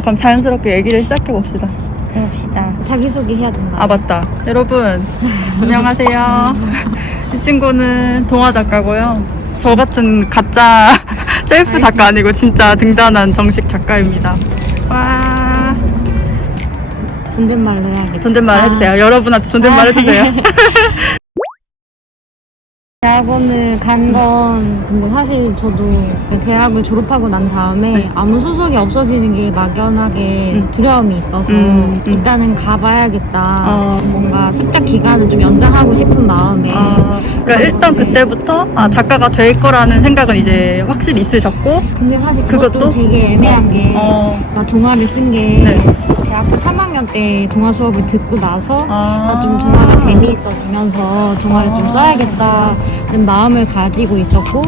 그럼 자연스럽게 얘기를 시작해 봅시다. 그럽시다. 자기소개 해야 된다. 아 맞다. 여러분 안녕하세요. 이 친구는 동화 작가고요. 저 같은 가짜 셀프 작가 아니고 진짜 등단한 정식 작가입니다. 와. 존댓말로 해야겠다. 존댓말 해주세요. 여러분한테 존댓말 해주세요. 대학원을 간 건 근데 사실 저도 대학을 졸업하고 난 다음에 네. 아무 소속이 없어지는 게 막연하게 두려움이 있어서 일단은 가봐야겠다. 뭔가 습작 기간을 좀 연장하고 싶은 마음에 그러니까 일단 그때부터 작가가 될 거라는 생각은 이제 확실히 있으셨고, 근데 사실 그것도 되게 애매한 게 나 동화를 쓴 게 네. 대학교 3학년 때 동화 수업을 듣고 나서 좀 좀 동화가 재미있어지면서 동화를 좀 써야겠다는 마음을 가지고 있었고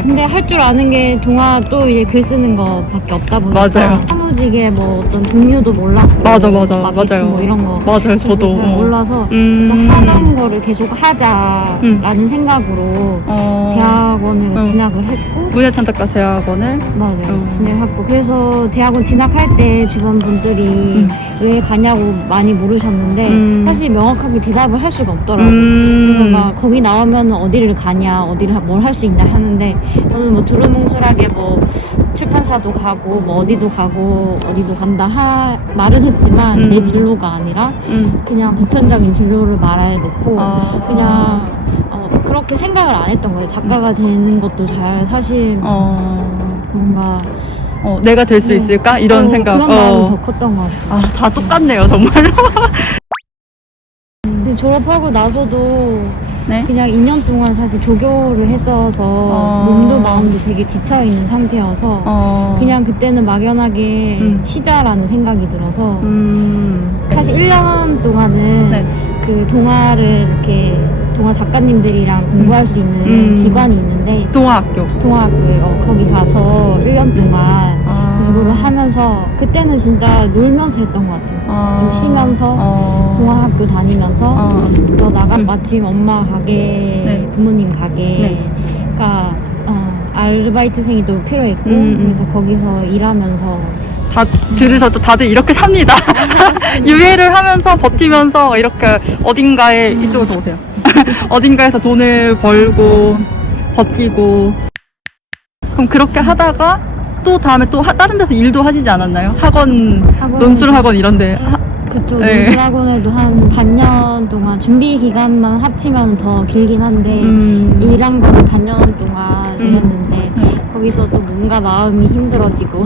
근데 할 줄 아는 게 동화 또 이제 글 쓰는 거밖에 없다 보니까 맞아요. 사무직의 뭐 어떤 종류도 몰랐고 맞아요. 뭐 이런 거 맞아요. 저도 잘 몰라서 일단 하던 거를 계속 하자라는 생각으로 대학원을 진학을 했고 문예창작가 대학원을 맞아요. 진학했고 그래서 대학원 진학할 때 주변 분들이 왜 가냐고 많이 물으셨는데 사실 명확하게 대답을 할 수가 없더라고요. 그래서 막 거기 나오면 어디를 가냐, 어디를 뭘 할 수 있냐 하는데 저는 뭐 두루뭉술하게 뭐 출판사도 가고 뭐 어디도 가고 어디도 간다 말은 했지만 내 진로가 아니라 그냥 보편적인 진로를 말해놓고 그냥 그렇게 생각을 안 했던 거예요. 작가가 되는 것도 잘 사실 뭔가 내가 될 수 있을까? 이런 생각. 그런 마음이 더 컸던 것 같아요. 다 똑같네요, 정말로. 근데 졸업하고 나서도 네? 그냥 2년 동안 사실 조교를 했어서 몸도 마음도 되게 지쳐있는 상태여서 그냥 그때는 막연하게 쉬자라는 생각이 들어서 사실 1년 동안은 네. 그 동화를 이렇게 동화 작가님들이랑 공부할 수 있는 기관이 있는데 동화학교. 동화학교에 거기 가서 1년 동안 공부를 하면서 그때는 진짜 놀면서 했던 것 같아요. 좀 쉬면서 동화학교 다니면서 그러다가 마침 엄마 가게 부모님 가게가 아르바이트생이 또 필요했고 그래서 거기서 일하면서 다 들으셔도 다들 이렇게 삽니다. 유예를 하면서 버티면서 이렇게 어딘가에 이쪽으로 오세요. 어딘가에서 돈을 벌고 버티고. 그럼 그렇게 하다가 또 다음에 또 다른 데서 일도 하시지 않았나요? 학원 논술 학원 이런데. 그쵸. 네. 논술 학원에도 한 반년 동안 준비 기간만 합치면 더 길긴 한데 일한 거는 반년 동안 일했는데 거기서 또 뭔가 마음이 힘들어지고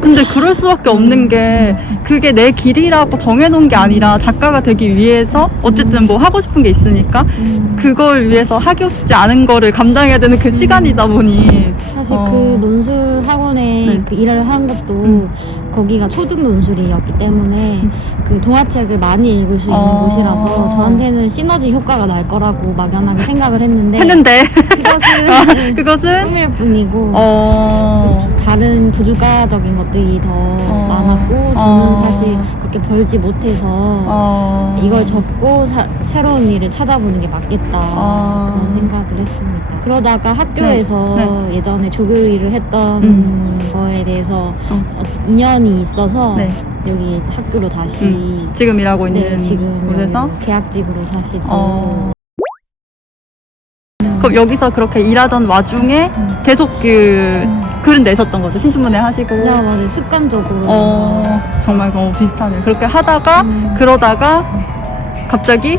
근데 그럴 수밖에 없는 게 그게 내 길이라고 정해놓은 게 아니라 작가가 되기 위해서 어쨌든 뭐 하고 싶은 게 있으니까 그걸 위해서 하고 싶지 않은 거를 감당해야 되는 그 시간이다 보니 사실 그 논술 학원에 그 일을 한 것도 거기가 초등 논술이었기 때문에 그 동화책을 많이 읽을 수 있는 곳이라서 저한테는 시너지 효과가 날 거라고 막연하게 생각을 했는데 그것은 꿈일 뿐이고 다른 부주가적인 것들이 더 많았고 저는 사실 그렇게 벌지 못해서 이걸 접고 새로운 일을 찾아보는 게 맞겠다 그런 생각을 했습니다. 그러다가 학교에서 예전에 조교 일을 했던 거에 대해서 인연이 있어서 여기 학교로 다시 지금 일하고 있는 지금 곳에서 계약직으로 다시 또 그럼 여기서 그렇게 일하던 와중에 계속 글은 내셨던 거죠? 신춘문예 하시고. 네, 맞아요. 습관적으로. 정말 너무 비슷하네요. 그렇게 하다가 그러다가 갑자기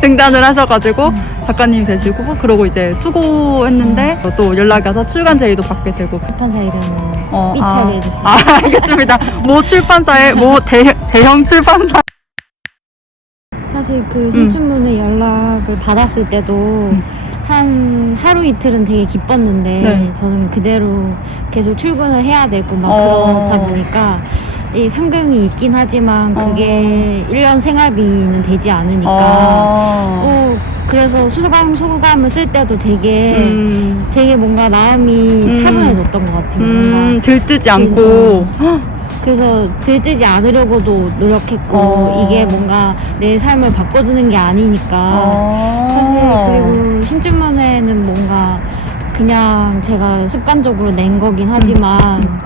등단을 하셔가지고 작가님이 되시고 그러고 이제 투고했는데 또 연락이 와서 출간 제의도 받게 되고. 출판사 이름은 삐처리해주세요. 알겠습니다. 모 출판사의 모 대형 출판사. 사실 그 신춘문예 연락을 받았을 때도 한 하루 이틀은 되게 기뻤는데 저는 그대로 계속 출근을 해야 되고 막 그러다 보니까 이 상금이 있긴 하지만 그게 1년 생활비는 되지 않으니까 그래서 소감을 쓸 때도 되게 뭔가 마음이 차분해졌던 것 같아요. 뭔가 들뜨지 않고 그래서 들뜨지 않으려고도 노력했고 이게 뭔가 내 삶을 바꿔주는 게 아니니까 사실 그리고 신춘문예는 뭔가 그냥 제가 습관적으로 낸 거긴 하지만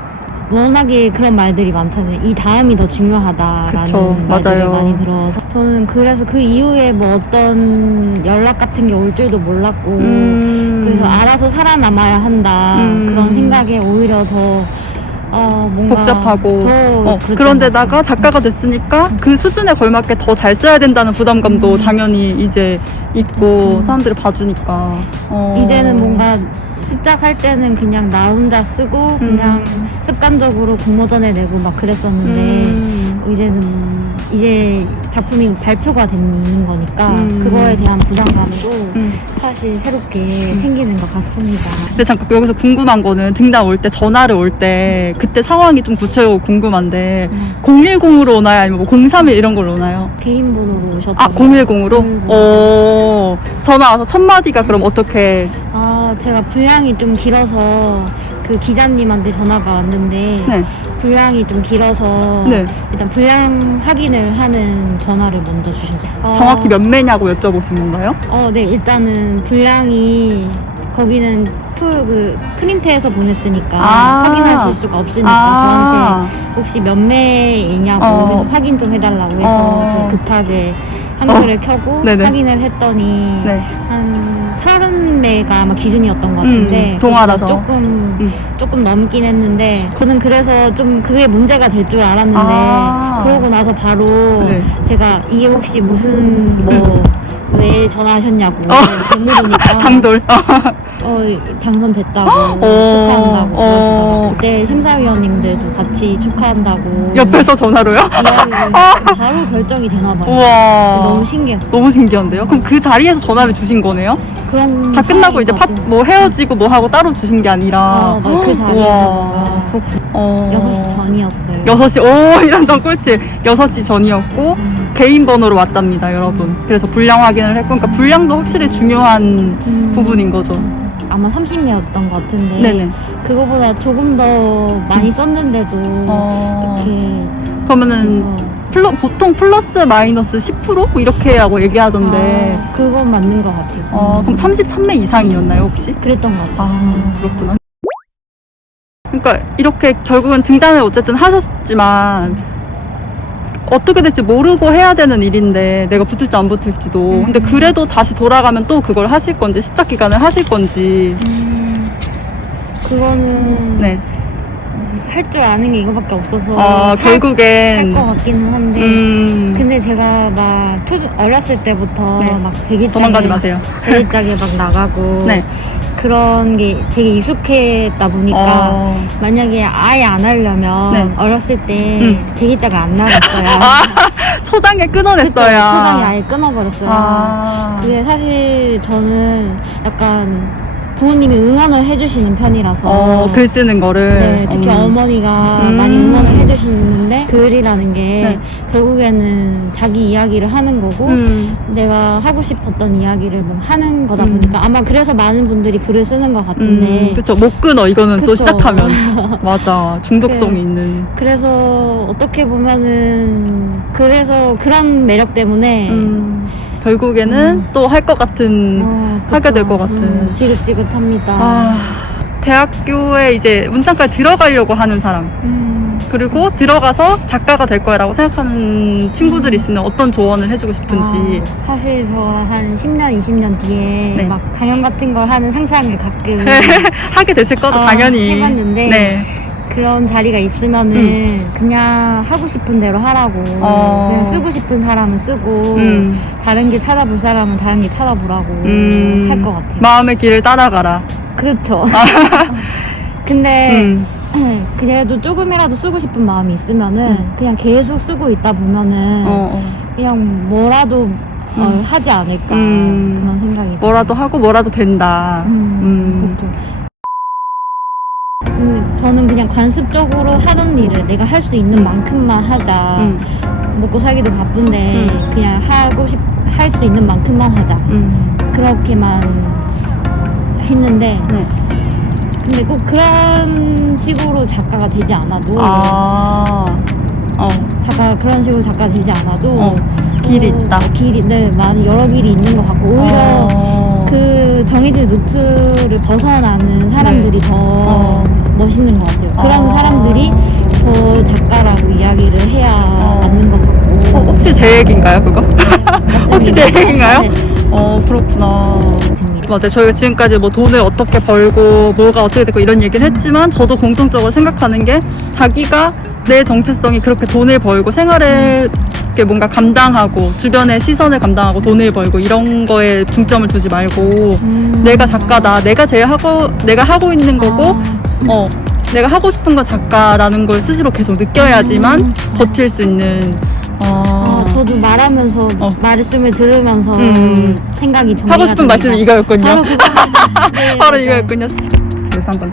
워낙에 그런 말들이 많잖아요. 이 다음이 더 중요하다라는 그쵸, 말들을 맞아요. 많이 들어서 저는 그래서 그 이후에 뭐 어떤 연락 같은 게 올 줄도 몰랐고 그래서 알아서 살아남아야 한다 그런 생각에 오히려 더 뭔가 복잡하고 더 그런데다가 작가가 됐으니까 그 수준에 걸맞게 더 잘 써야 된다는 부담감도 당연히 이제 있고 사람들이 봐주니까 이제는 뭔가 시작할 때는 그냥 나 혼자 쓰고 그냥 습관적으로 공모전에 내고 막 그랬었는데 이제는 이제 작품이 발표가 되는 거니까 그거에 대한 부담감도 사실 새롭게 생기는 것 같습니다. 근데 잠깐 여기서 궁금한 거는 등단 올 때 전화를 올 때 그때 상황이 좀 구체적으로 궁금한데 010으로 오나요? 아니면 뭐 031 이런 걸로 오나요? 개인 번호로 오셨죠? 아 010으로? 전화 와서 첫 마디가 그럼 어떻게 제가 분량이 좀 길어서 그 기자님한테 전화가 왔는데 네. 분량이 좀 길어서 네. 일단 분량 확인을 하는 전화를 먼저 주셨어요. 정확히 몇 매냐고 여쭤보신 건가요? 네, 일단은 분량이 거기는 프린트해서 보냈으니까 확인하실 수가 없으니까 저한테 혹시 몇 매이냐고 그래서 확인 좀 해달라고 해서 제가 급하게 한글을 켜고 네네. 확인을 했더니 네. 한 30매가 아마 기준이었던 것 같은데 동화라서 조금 넘긴 했는데 저는 그래서 좀 그게 문제가 될 줄 알았는데 그러고 나서 바로 네. 제가 이게 혹시 무슨 왜 전화하셨냐고 물으니까 당돌 당선됐다고 축하한다고 그러시더라고요. 그때 심사위원님들도 같이 축하한다고 옆에서 전화로요? 이야기를 바로 결정이 되나봐요. 우와 너무 신기했어요. 너무 신기한데요? 그럼 그 자리에서 전화를 주신 거네요? 그런 다 끝나고 이제 뭐 헤어지고 뭐 하고 따로 주신 게 아니라 그 자리에서 우와 그렇구나 6시 전이었어요. 6시 이런 전 꿀팁 6시 전이었고 개인 번호로 왔답니다 여러분. 그래서 분량 확인을 했고 그러니까 분량도 확실히 중요한 부분인 거죠. 아마 30매였던 것 같은데 네네. 그거보다 조금 더 많이 썼는데도 이렇게 그러면은 보통 플러스 마이너스 10% 뭐 이렇게 하고 얘기하던데 그건 맞는 것 같아요. 그럼 33매 이상이었나요 혹시? 그랬던 것 같아요. 그렇구나. 그러니까 이렇게 결국은 등단을 어쨌든 하셨지만 어떻게 될지 모르고 해야 되는 일인데 내가 붙을지 안 붙을지도 근데 그래도 다시 돌아가면 또 그걸 하실 건지 시작 기간을 하실 건지 그거는 네. 할 줄 아는 게 이거밖에 없어서 결국엔 할 것 같기는 한데 근데 제가 막 어렸을 때부터 네. 막 100일짜리 도망가지 마세요. 100일짜리 막 나가고 네. 그런 게 되게 익숙했다 보니까 만약에 아예 안 하려면 네. 어렸을 때 100일짜리를 안 나갔어요. 초장에 끊어냈어요. 초장에 아예 끊어버렸어요. 그게 사실 저는 약간 부모님이 응원을 해주시는 편이라서 글 쓰는 거를 네, 특히 어머니가 많이 응원을 해주시는데 글이라는 게 결국에는 자기 이야기를 하는 거고 내가 하고 싶었던 이야기를 뭐 하는 거다 보니까 아마 그래서 많은 분들이 글을 쓰는 것 같은데 그쵸 못 끊어 이거는 또 그쵸. 시작하면 맞아 중독성이 있는 그래서 어떻게 보면은 그래서 그런 매력 때문에 결국에는 또 할 것 같은 하게 될 것 같은 지긋지긋합니다. 대학교에 이제 문창까지 들어가려고 하는 사람 그리고 들어가서 작가가 될 거라고 생각하는 친구들이 있으면 어떤 조언을 해주고 싶은지 사실 저 한 10년, 20년 뒤에 네. 막 강연 같은 걸 하는 상상을 가끔 하게 되실 거죠 당연히 해봤는데 네. 그런 자리가 있으면은 그냥 하고 싶은 대로 하라고 그냥 쓰고 싶은 사람은 쓰고 다른 게 찾아볼 사람은 다른 게 찾아보라고 할 것 같아요. 마음의 길을 따라가라. 그렇죠. 근데 그래도 조금이라도 쓰고 싶은 마음이 있으면은 그냥 계속 쓰고 있다 보면은 그냥 뭐라도 하지 않을까 그런 생각이 뭐라도 하고 뭐라도 된다. 그렇죠. 저는 그냥 관습적으로 하던 일을 내가 할 수 있는 만큼만 하자. 먹고 살기도 바쁜데 그냥 할 수 있는 만큼만 하자. 그렇게만 했는데 근데 꼭 그런 식으로 작가가 되지 않아도 작가가 그런 식으로 작가가 되지 않아도 길이 있다. 많은 여러 길이 있는 것 같고 오히려 그 정해진 루트를 벗어나는 사람들이 더 멋있는 것 같아요. 그런 사람들이 얘기인가요, 그거? 혹시 제 얘기인가요? 네. 그렇구나. 됩니다. 맞아요. 저희가 지금까지 뭐 돈을 어떻게 벌고 뭐가 어떻게 되고 이런 얘기를 했지만 저도 공통적으로 생각하는 게 자기가 내 정체성이 그렇게 돈을 벌고 생활을 이렇게 뭔가 감당하고 주변의 시선을 감당하고 돈을 벌고 이런 거에 중점을 두지 말고 내가 작가다. 내가 하고 있는 거고 내가 하고 싶은 건 작가라는 걸 스스로 계속 느껴야지만 버틸 수 있는 저도 말하면서 말씀을 들으면서 생각이 정리가 하고 싶은 말씀이 이거였군요. 바로 그거. 네, 바로 맞아요. 이거였군요. 그래서 한번